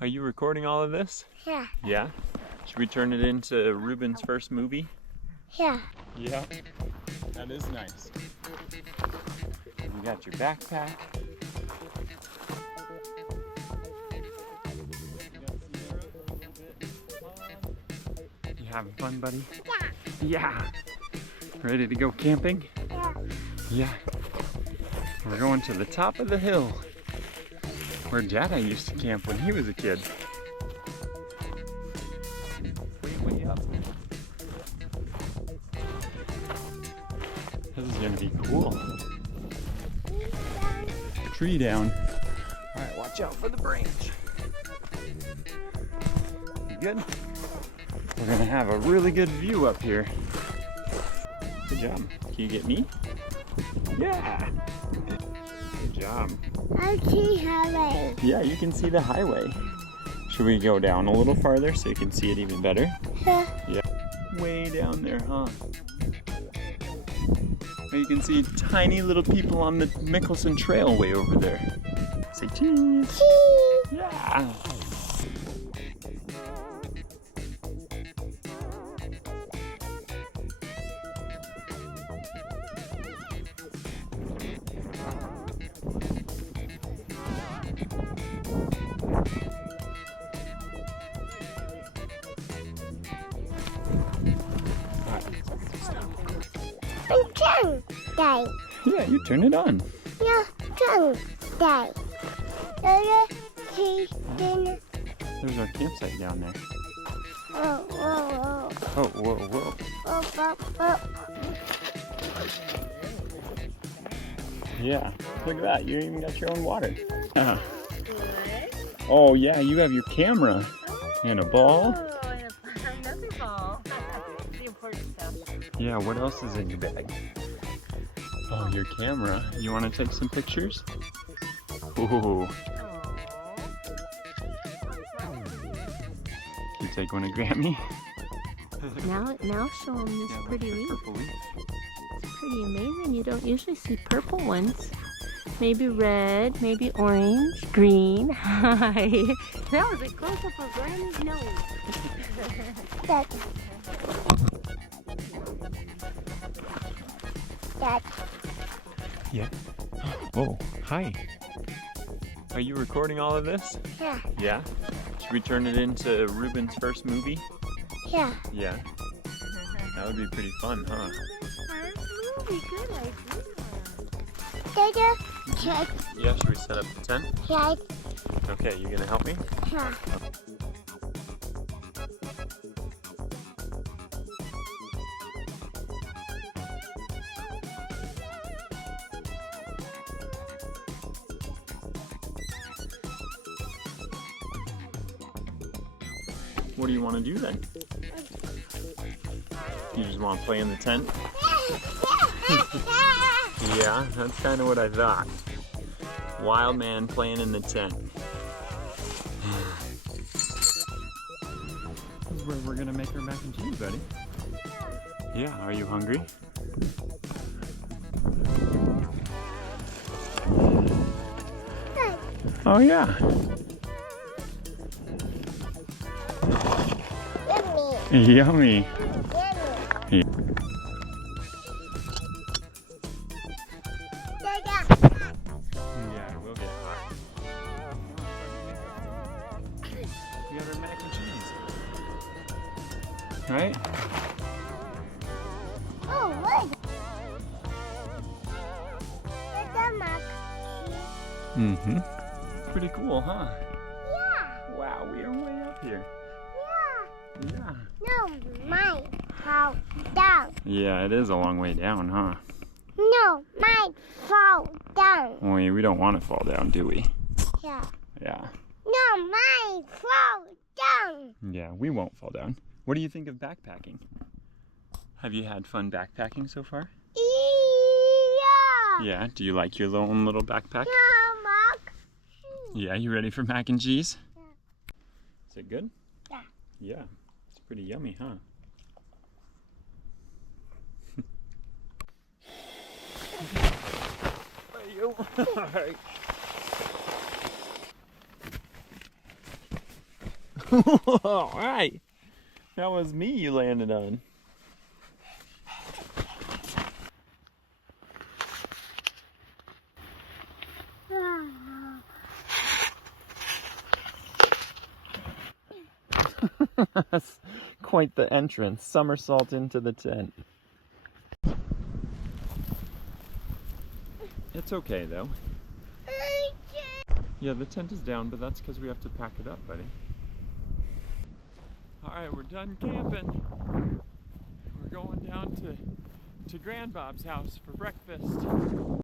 Are you recording all of this? Yeah. Yeah? Should we turn it into Reuben's first movie? Yeah. Yeah. That is nice. You got your backpack. You having fun, buddy? Yeah. Yeah. Ready to go camping? Yeah. Yeah. We're going to the top of the hill where Dada used to camp when he was a kid. Way up. This is gonna be cool. Tree down. All right, watch out for the branch. You good? We're gonna have a really good view up here. Good job. Can you get me? Yeah. Good job. I see highway. Yeah, you can see the highway. Should we go down a little farther so you can see it even better? Yeah. Yeah. Way down there, huh? You can see tiny little people on the Mickelson Trail way over there. Say cheese. Cheese. Yeah. Turn day. Yeah, you turn it on. Yeah. Turn day. Dinner. There's our campsite down there. Oh, whoa, whoa. Oh, whoa, whoa. Oh, oh, oh. Yeah, look at that. You even got your own water. Oh, yeah, you have your camera and a ball. Oh, and another ball. The important stuff. Yeah, what else is in your bag? Oh, your camera. You want to take some pictures? Ooh. Can you take one of Grammy? Now show them this Yeah, pretty like the leaf. purple leaf. It's pretty amazing. You don't usually see purple ones. Maybe red, maybe orange, green. Hi. That was a close-up of Grammy's nose. Dad. Dad. Yeah. Oh, hi. Are you recording all of this? Yeah. Yeah. Should we turn it into Reuben's first movie? Yeah. Yeah. That would be pretty fun, huh? First movie, good idea. Dada. Check. Yeah, should we set up the tent? Check. Okay, you gonna help me? Yeah. What do you want to do then? You just want to play in the tent? Yeah, that's kind of what I thought. Wild man playing in the tent. This is where we're gonna make our mac and cheese, buddy. Yeah, are you hungry? Oh yeah. Yummy. Yummy. Yummy. Dada. Yeah, we'll get hot. We got our mac and cheese. Right? Oh, look. Dada Mac. Mm-hmm. Pretty cool, huh? Yeah. Wow, we are way up here. Yeah. Yeah. No, mine fall down. Yeah, it is a long way down, huh? No, mine fall down. Well, we don't want to fall down, do we? Yeah. Yeah. No, mine fall down. Yeah, we won't fall down. What do you think of backpacking? Have you had fun backpacking so far? Yeah. Yeah. Do you like your own little backpack? Yeah, Mark. Yeah, you ready for mac and cheese? Yeah. Is it good? Yeah. Yeah. It's pretty yummy, huh? All right. All right. That was me you landed on. That's quite the entrance. Somersault into the tent. It's okay though. Yeah, the tent is down, but that's because we have to pack it up, buddy. Alright, we're done camping. We're going down to Grandbob's house for breakfast.